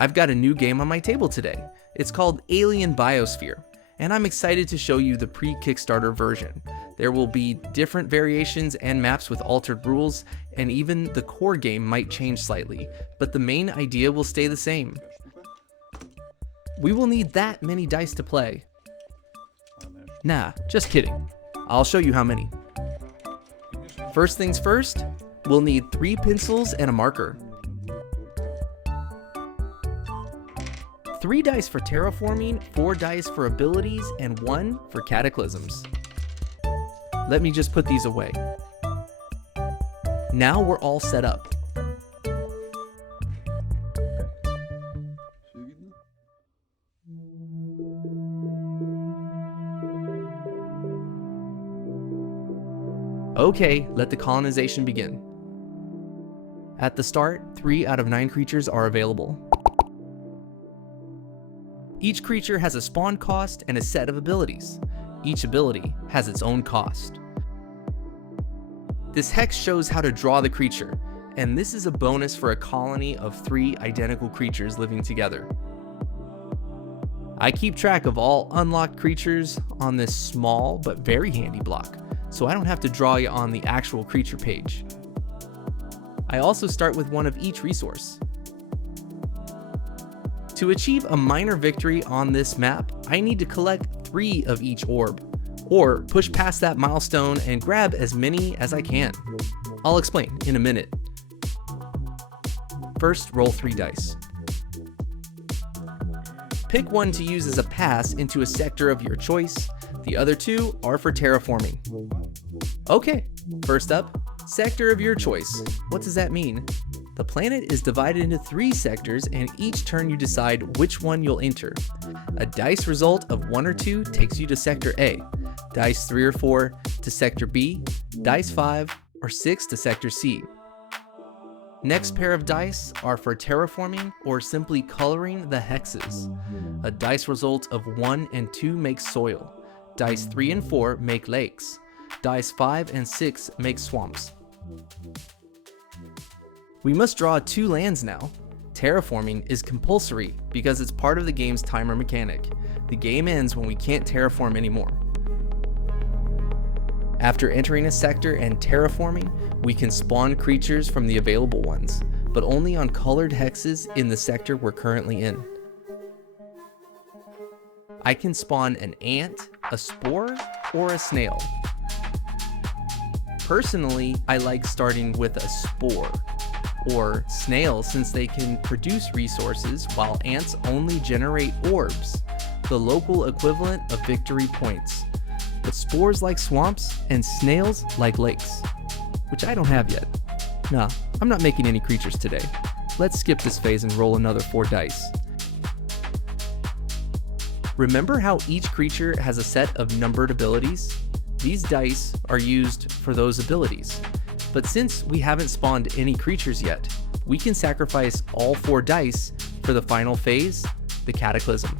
I've got a new game on my table today. It's called Alien Biosphere, and I'm excited to show you the pre-Kickstarter version. There will be different variations and maps with altered rules, and even the core game might change slightly, but the main idea will stay the same. We will need that many dice to play. Nah, just kidding. I'll show you how many. First things first, we'll need 3 pencils and a marker. 3 dice for terraforming, 4 dice for abilities, and 1 for cataclysms. Let me just put these away. Now we're all set up. Okay, let the colonization begin. At the start, 3 out of 9 creatures are available. Each creature has a spawn cost and a set of abilities. Each ability has its own cost. This hex shows how to draw the creature, and this is a bonus for a colony of 3 identical creatures living together. I keep track of all unlocked creatures on this small but very handy block, so I don't have to draw you on the actual creature page. I also start with 1 of each resource. To achieve a minor victory on this map, I need to collect 3 of each orb, or push past that milestone and grab as many as I can. I'll explain in a minute. First, roll 3 dice. Pick 1 to use as a pass into a sector of your choice. The other 2 are for terraforming. Okay, first up, sector of your choice. What does that mean? The planet is divided into 3 sectors, and each turn you decide which one you'll enter. A dice result of 1 or 2 takes you to sector A, dice 3 or 4 to sector B, dice 5 or 6 to sector C. Next pair of dice are for terraforming or simply coloring the hexes. A dice result of 1 and 2 makes soil, dice 3 and 4 make lakes, dice 5 and 6 make swamps. We must draw 2 lands now. Terraforming is compulsory because it's part of the game's timer mechanic. The game ends when we can't terraform anymore. After entering a sector and terraforming, we can spawn creatures from the available ones, but only on colored hexes in the sector we're currently in. I can spawn an ant, a spore, or a snail. Personally, I like starting with a spore, or snail, since they can produce resources while ants only generate orbs, the local equivalent of victory points. But spores like swamps and snails like lakes, which I don't have yet. Nah, I'm not making any creatures today. Let's skip this phase and roll another 4 dice. Remember how each creature has a set of numbered abilities? These dice are used for those abilities. But since we haven't spawned any creatures yet, we can sacrifice all 4 dice for the final phase, the cataclysm.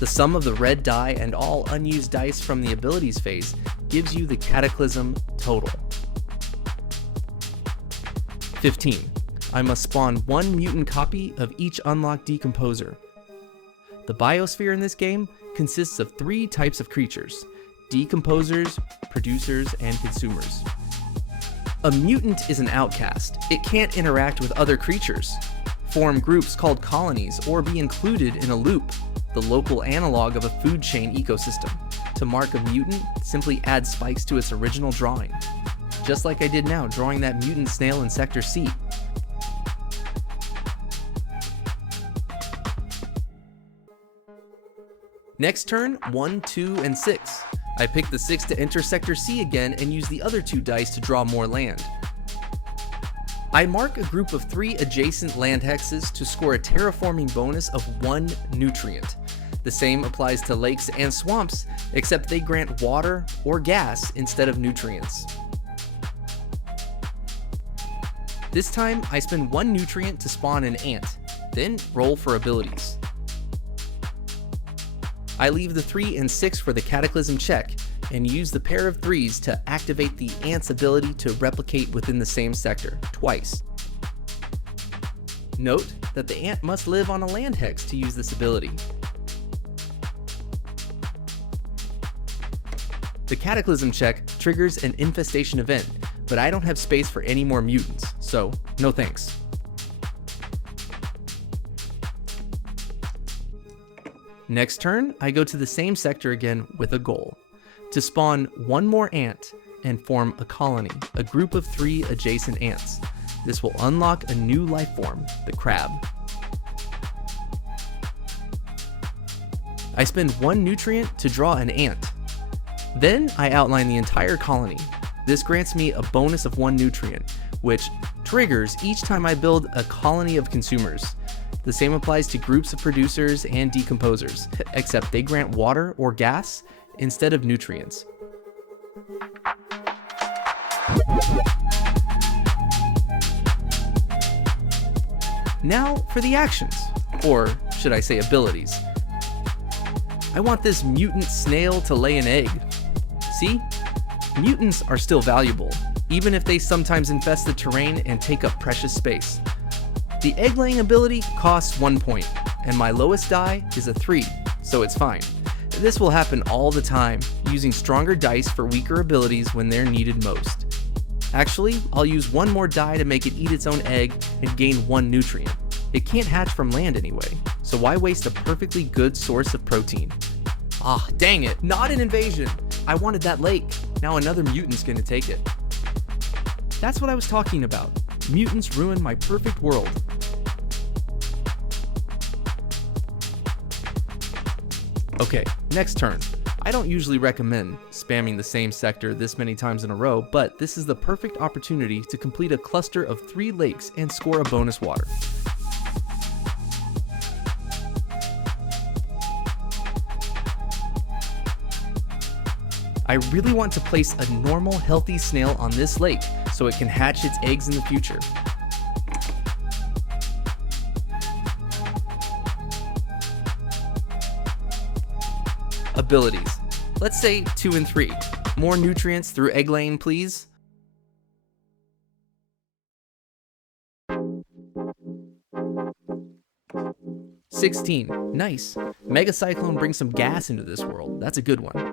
The sum of the red die and all unused dice from the abilities phase gives you the cataclysm total. 15. I must spawn 1 mutant copy of each unlocked decomposer. The biosphere in this game consists of 3 types of creatures: decomposers, producers, and consumers. A mutant is an outcast. It can't interact with other creatures, form groups called colonies, or be included in a loop, the local analog of a food chain ecosystem. To mark a mutant, simply add spikes to its original drawing. Just like I did now, drawing that mutant snail in Sector C. Next turn, 1, 2, and 6. I pick the 6 to enter Sector C again and use the other 2 dice to draw more land. I mark a group of 3 adjacent land hexes to score a terraforming bonus of 1 nutrient. The same applies to lakes and swamps, except they grant water or gas instead of nutrients. This time, I spend 1 nutrient to spawn an ant, then roll for abilities. I leave the 3 and 6 for the cataclysm check, and use the pair of 3s to activate the ant's ability to replicate within the same sector, twice. Note that the ant must live on a land hex to use this ability. The cataclysm check triggers an infestation event, but I don't have space for any more mutants, so no thanks. Next turn, I go to the same sector again with a goal: to spawn one more ant and form a colony, a group of 3 adjacent ants. This will unlock a new life form, the crab. I spend 1 nutrient to draw an ant. Then I outline the entire colony. This grants me a bonus of 1 nutrient, which triggers each time I build a colony of consumers. The same applies to groups of producers and decomposers, except they grant water or gas instead of nutrients. Now for the actions, or should I say abilities. I want this mutant snail to lay an egg. See? Mutants are still valuable, even if they sometimes infest the terrain and take up precious space. The egg-laying ability costs 1 point, and my lowest die is a 3, so it's fine. This will happen all the time, using stronger dice for weaker abilities when they're needed most. Actually, I'll use 1 more die to make it eat its own egg and gain 1 nutrient. It can't hatch from land anyway, so why waste a perfectly good source of protein? Ah, dang it, not an invasion! I wanted that lake. Now another mutant's gonna take it. That's what I was talking about. Mutants ruined my perfect world. Okay, next turn. I don't usually recommend spamming the same sector this many times in a row, but this is the perfect opportunity to complete a cluster of 3 lakes and score a bonus water. I really want to place a normal, healthy snail on this lake so it can hatch its eggs in the future. Abilities. Let's say 2 and 3. More nutrients through egg laying, please. "16. Nice. Mega Cyclone brings some gas into this world. That's a good one.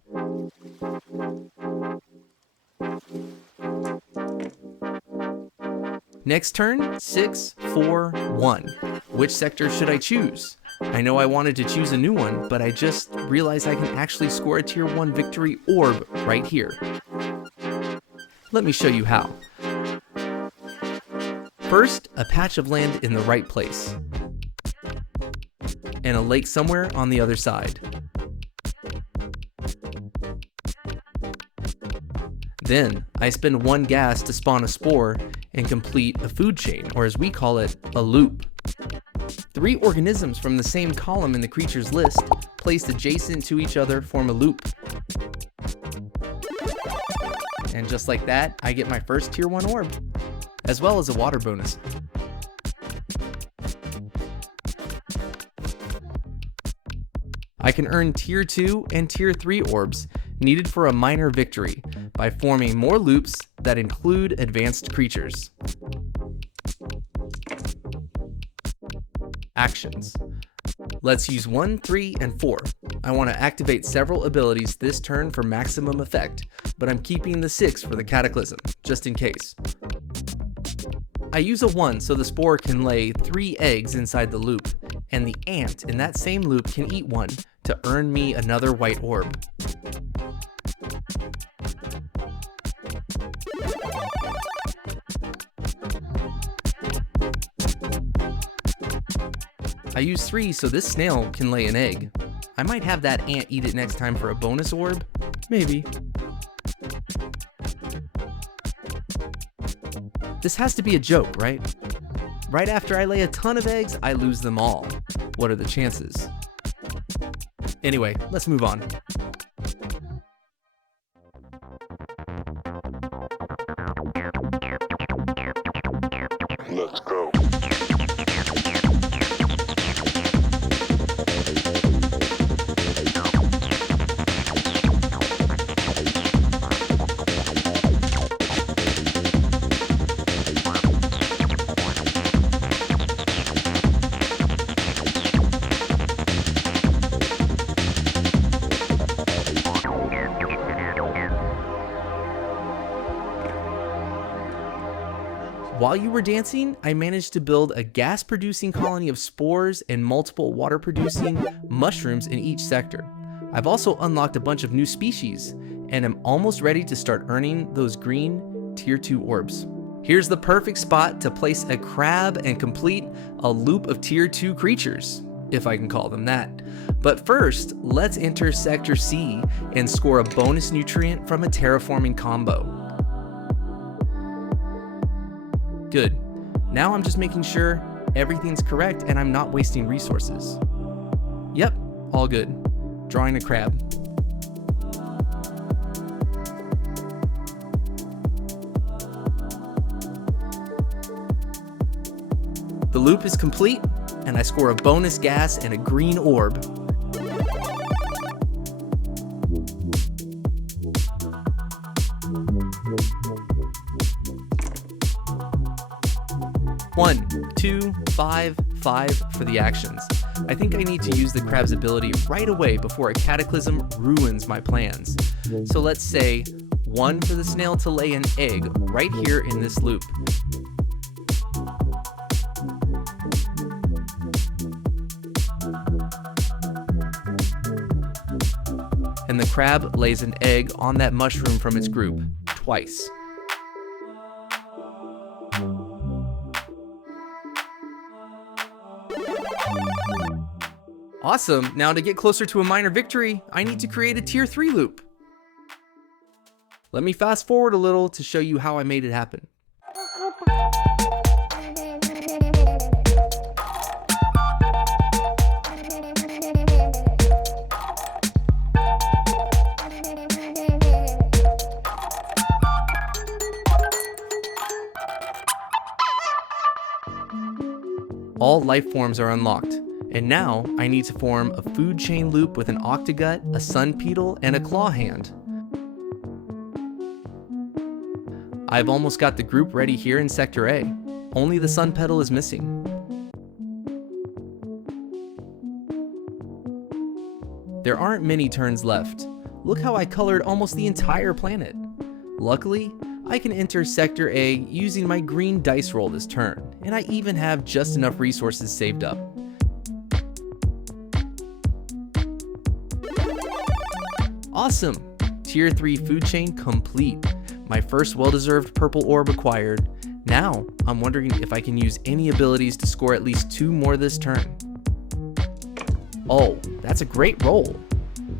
Next turn, 6, 4, 1. Which sector should I choose? I know I wanted to choose a new one, but I just realized I can actually score a tier 1 victory orb right here. Let me show you how. First, a patch of land in the right place, and a lake somewhere on the other side. Then, I spend 1 gas to spawn a spore and complete a food chain, or as we call it, a loop. 3 organisms from the same column in the creature's list, placed adjacent to each other, form a loop. And just like that, I get my first tier 1 orb, as well as a water bonus. I can earn tier 2 and tier 3 orbs needed for a minor victory by forming more loops that include advanced creatures. Actions. Let's use 1, 3, and 4. I want to activate several abilities this turn for maximum effect, but I'm keeping the 6 for the cataclysm, just in case. I use a 1 so the spore can lay 3 eggs inside the loop, and the ant in that same loop can eat 1 to earn me another white orb. I use 3 so this snail can lay an egg. I might have that ant eat it next time for a bonus orb. Maybe. This has to be a joke, right? Right after I lay a ton of eggs, I lose them all. What are the chances? Anyway, let's move on. Let's go. While you were dancing, I managed to build a gas-producing colony of spores and multiple water-producing mushrooms in each sector. I've also unlocked a bunch of new species, and am almost ready to start earning those green tier 2 orbs. Here's the perfect spot to place a crab and complete a loop of tier 2 creatures, if I can call them that. But first, let's enter Sector C and score a bonus nutrient from a terraforming combo. Good. Now I'm just making sure everything's correct and I'm not wasting resources. Yep, all good. Drawing a crab. The loop is complete, and I score a bonus gas and a green orb. One, 2, 5, 5 for the actions. I think I need to use the crab's ability right away before a cataclysm ruins my plans. So let's say 1 for the snail to lay an egg right here in this loop. And the crab lays an egg on that mushroom from its group, twice. Awesome, now to get closer to a minor victory, I need to create a tier 3 loop. Let me fast forward a little to show you how I made it happen. All life forms are unlocked, and now I need to form a food chain loop with an octogut, a sun petal, and a claw hand. I've almost got the group ready here in Sector A, only the sun petal is missing. There aren't many turns left. Look how I colored almost the entire planet. Luckily, I can enter Sector A using my green dice roll this turn, and I even have just enough resources saved up. Awesome! Tier 3 food chain complete. My first well-deserved purple orb acquired. Now, I'm wondering if I can use any abilities to score at least 2 more this turn. Oh, that's a great roll.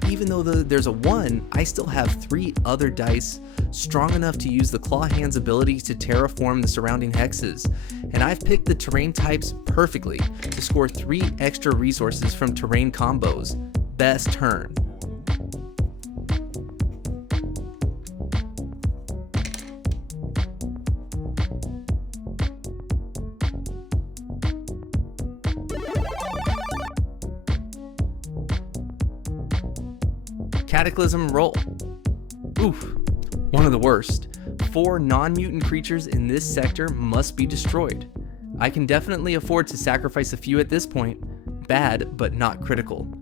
Even though there's a 1, I still have 3 other dice strong enough to use the claw hand's ability to terraform the surrounding hexes, and I've picked the terrain types perfectly to score 3 extra resources from terrain combos. Best turn. Cataclysm roll. Oof, one of the worst. 4 non-mutant creatures in this sector must be destroyed. I can definitely afford to sacrifice a few at this point. Bad, but not critical.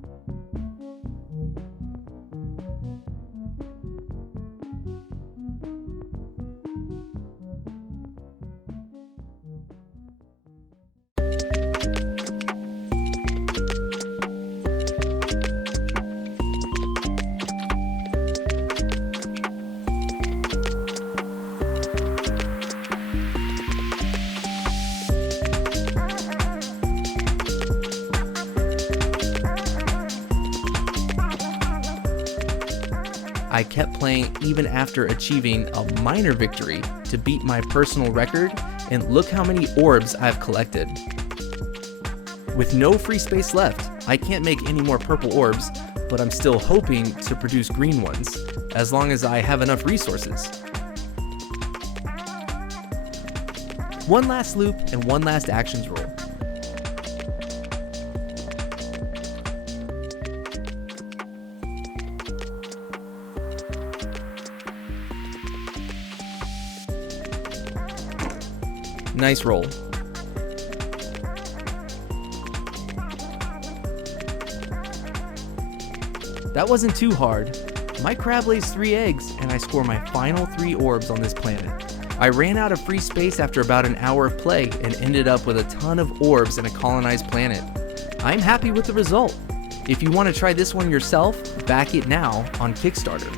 I kept playing even after achieving a minor victory to beat my personal record, and look how many orbs I've collected. With no free space left, I can't make any more purple orbs, but I'm still hoping to produce green ones, as long as I have enough resources. One last loop and one last actions roll. Nice roll. That wasn't too hard. My crab lays 3 eggs and I score my final 3 orbs on this planet. I ran out of free space after about an hour of play and ended up with a ton of orbs and a colonized planet. I'm happy with the result. If you want to try this one yourself, back it now on Kickstarter.